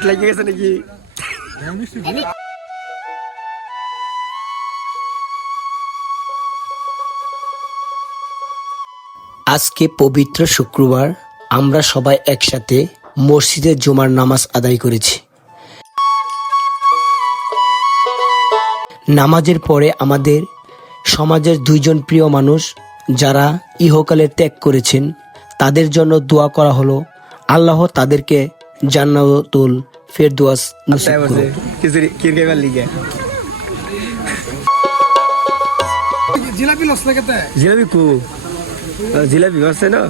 গেছে নাকি? আজকে পবিত্র শুক্রবার আমরা সবাই একসাথে মসজিদে জুমার নামাজ আদায় করেছি। নামাজের পরে আমাদের সমাজের দুইজন প্রিয় মানুষ যারা ইহকালে ত্যাগ করেছেন, তাদের জন্য দোয়া করা হলো। আল্লাহ তাদেরকে জান্নাতুল ফেরদুয়াস নসিব তাই করুন। ক্রিকেট লিগে জিলাপি লস লাগাতে জিলাপি কু? জিলাপি আছে না?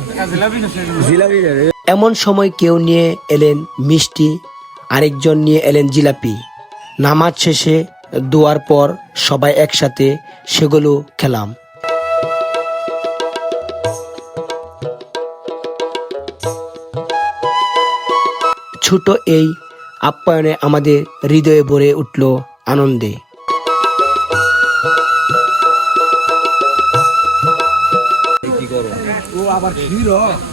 জিলাপি না এমন সময় কেউ নিয়ে এলেন মিষ্টি আরেকজন নিয়ে এলেন জিলাপি। নামাজ শেষে দোয়ার পর সবাই একসাথে সেগুলো খেলাম। ছোট এই আপ্যায়নে আমাদের হৃদয়ে ভরে উঠল আনন্দে। আবার ক্ষীর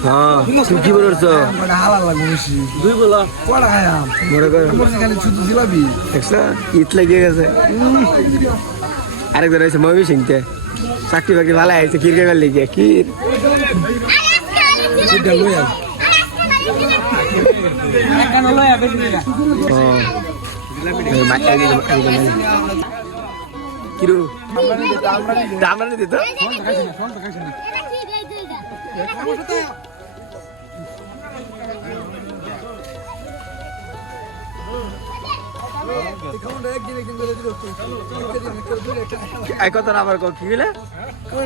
হ্যাঁ তুমি কি বলছ? মানে হালাল লাগবে বেশি। দুই বলো। কড়া খাইলাম মনে কর। আমার খালি শুধু জিলাপি দেখছ ইট লাগিয়ে গেছে। আরেকজন আছে মমি সিংতে। চাকরি বাকরি ভালো আছে লিগে কি কিরু দাম দিত এই কথা আবার কো বলে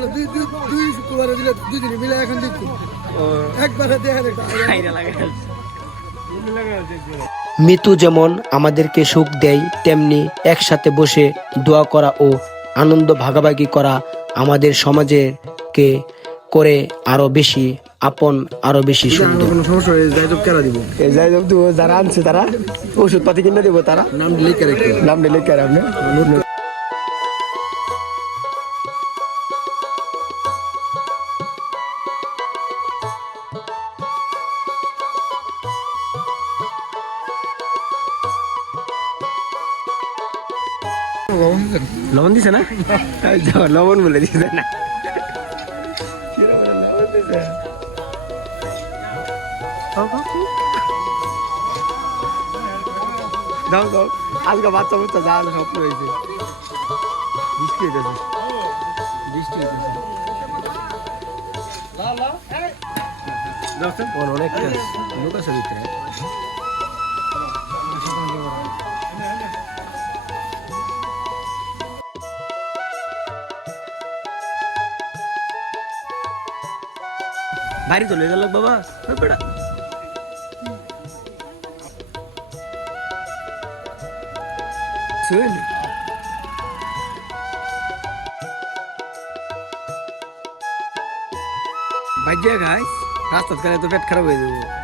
দুই দুই দুই শুক্রবারে দিলে দুই দিনে মিলে এখন দেখছি একবারে দেখেন একটা লাগে মৃত্যু যেমন আমাদেরকে সুখ দেয় তেমনি একসাথে বসে দোয়া করা ও আনন্দ ভাগাভাগি করা আমাদের সমাজেরকে করে আরও বেশি আপন আরও বেশি সুন্দর। কোনো সমস্যা হয়ে যাই কেরা দিব? এই যাই হোক যারা আনছে তারা ওষুধ পাতি কিনে দেবো তারা। নাম নাম দিলে কার আপনি লবণ দিছে না? লবণ বলে দিছে না। দাও দাও। আজকে বাচ্চা বাচ্চা যাওয়ার স্বপ্ন হয়েছে। বৃষ্টি হইতেছে। বৃষ্টি হইতেছে। লোক আছে ভিতরে। বাড়ি চলে গেল বাবা বেটা। শুন বাজ্যা গাছ রাস্তা খালে তো পেট খারাপ হয়ে যাব।